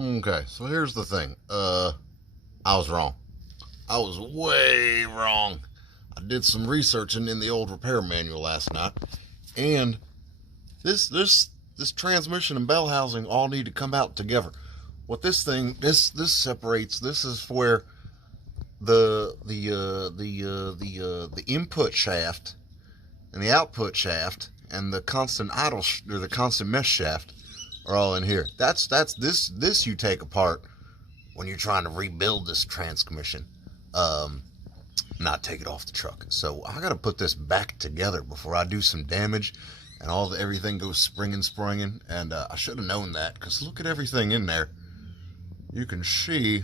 Okay, so here's the thing. I was wrong. I was way wrong. I did some researching in the old repair manual last night, and this transmission and bell housing all need to come out together. What this thing this separates, this is where the input shaft and the output shaft and the constant idle or the constant mesh shaft are all in here. That's this you take apart when you're trying to rebuild this transmission, not take it off the truck. So I got to put this back together before I do some damage and everything goes springing, and I should have known that, because look at everything in there. You can see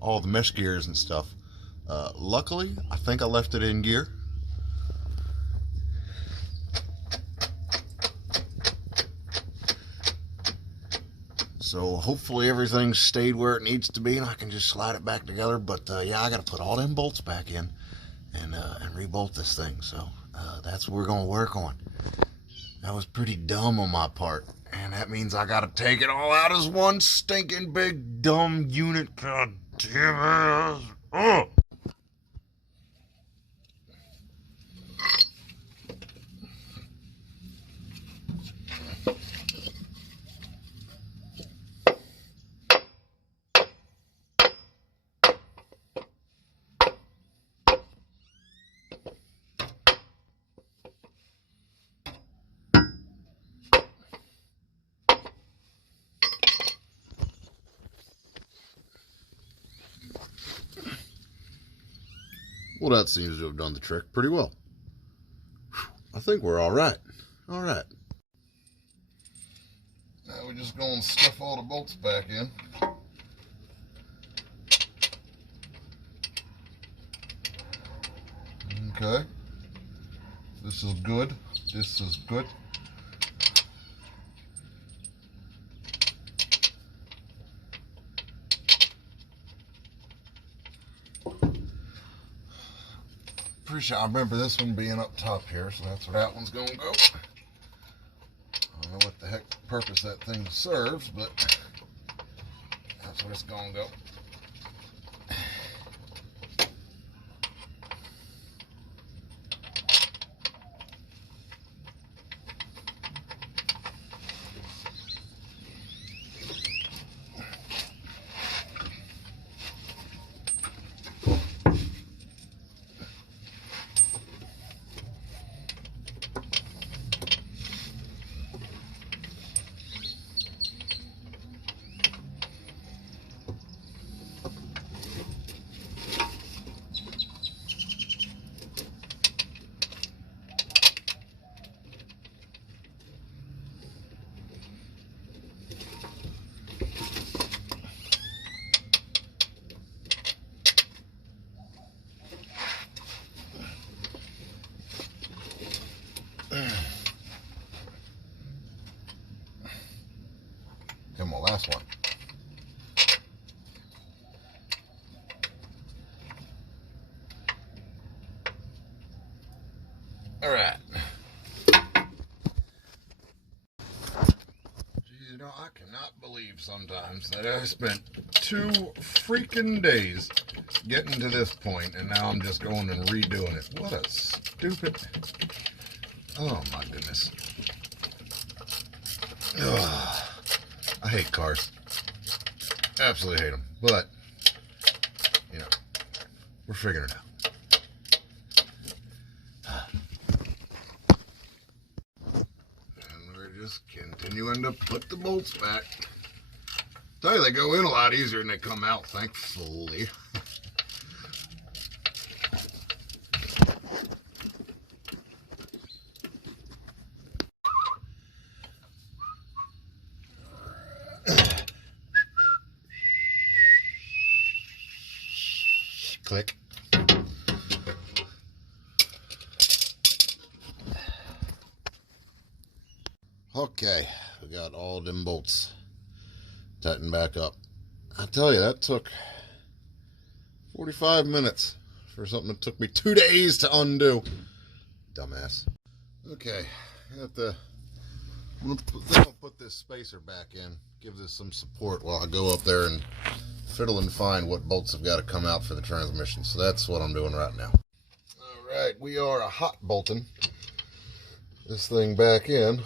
all the mesh gears and stuff. Luckily, I think I left it in gear. So hopefully everything stayed where it needs to be and I can just slide it back together. But yeah, I got to put all them bolts back in and rebolt this thing. So that's what we're going to work on. That was pretty dumb on my part. And that means I got to take it all out as one stinking big dumb unit. God damn it. Oh. Well, that seems to have done the trick pretty well. I think we're all right. All right. Now we're just going to stuff all the bolts back in. Okay. This is good. This is good. Pretty sure I remember this one being up top here, so that's where that one's going to go. I don't know what the heck purpose that thing serves, but that's where it's going to go. And my last one. All right. You know, I cannot believe sometimes that I spent 2 freaking days getting to this point, and now I'm just going and redoing it. What a stupid... Oh my goodness. Ugh. I hate cars. Absolutely hate them. But, you know, we're figuring it out. And we're just continuing to put the bolts back. Tell you, they go in a lot easier than they come out, thankfully. Click. Okay, we got all them bolts tightened back up. I tell you, that took 45 minutes for something that took me 2 days to undo. Dumbass. Okay, I'm gonna put this spacer back in. give this some support while I go up there and fiddle and find what bolts have got to come out for the transmission. So that's what I'm doing right now. All right, we are hot bolting this thing back in.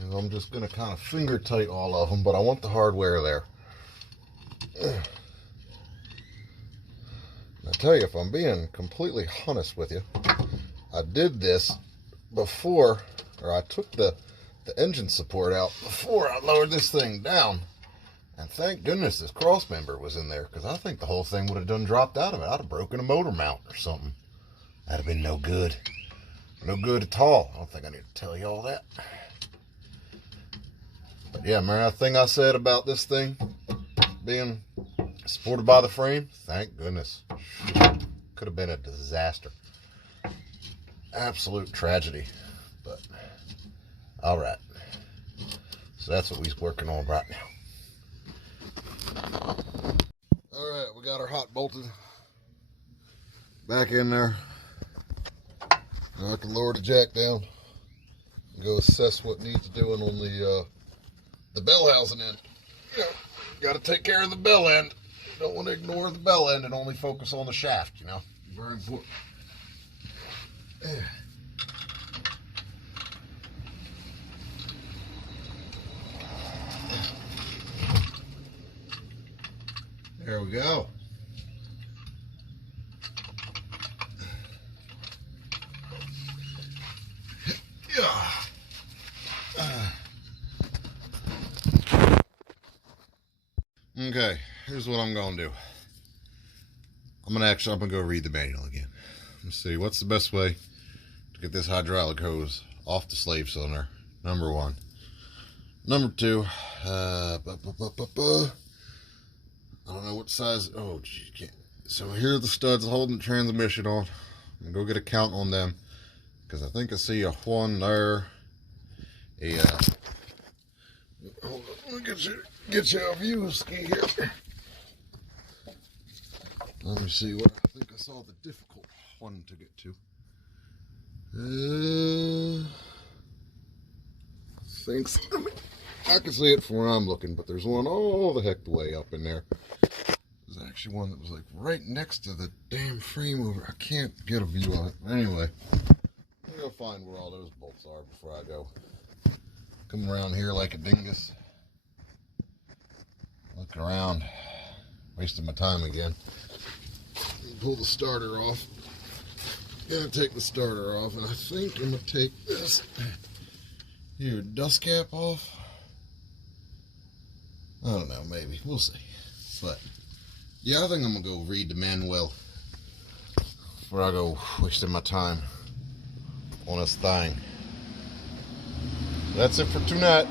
And I'm just going to kind of finger tight all of them, but I want the hardware there. I tell you, if I'm being completely honest with you, I did this before, or I took the engine support out before I lowered this thing down. And thank goodness this cross member was in there, because I think the whole thing would have done dropped out of it. I'd have broken a motor mount or something. That'd have been no good. No good at all. I don't think I need to tell you all that. But yeah, remember that thing I said about this thing being supported by the frame? Thank goodness. Could have been a disaster. Absolute tragedy. But all right. So that's what we're working on right now. All right, we got our hot bolted back in there. Now I can lower the jack down and go assess what needs doing on the bell housing end. Got to take care of the bell end. Don't want to ignore the bell end and only focus on the shaft, you know. Very important. There we go. Okay, here's what I'm gonna do. I'm gonna go read the manual again. Let's see, what's the best way to get this hydraulic hose off the slave cylinder? Number one. Number two, I don't know what size. Oh, gee, can't. So here are the studs holding the transmission on. I'm gonna go get a count on them, because I think I see a one there. Hold on, let me get you a view ski here. Let me see what I think I saw the difficult one to get to. Thanks. I can see it from where I'm looking, but there's one all the heck the way up in there. There's actually one that was like right next to the damn frame over. I can't get a view on it. Anyway, I'm gonna find where all those bolts are before I go. Come around here like a dingus. Looking around, wasting my time again. Pull the starter off. Gonna take the starter off, and I think I'm gonna take this here dust cap off. I don't know, maybe we'll see. But yeah, I think I'm gonna go read the manual before I go wasting my time on this thing. That's it for tonight.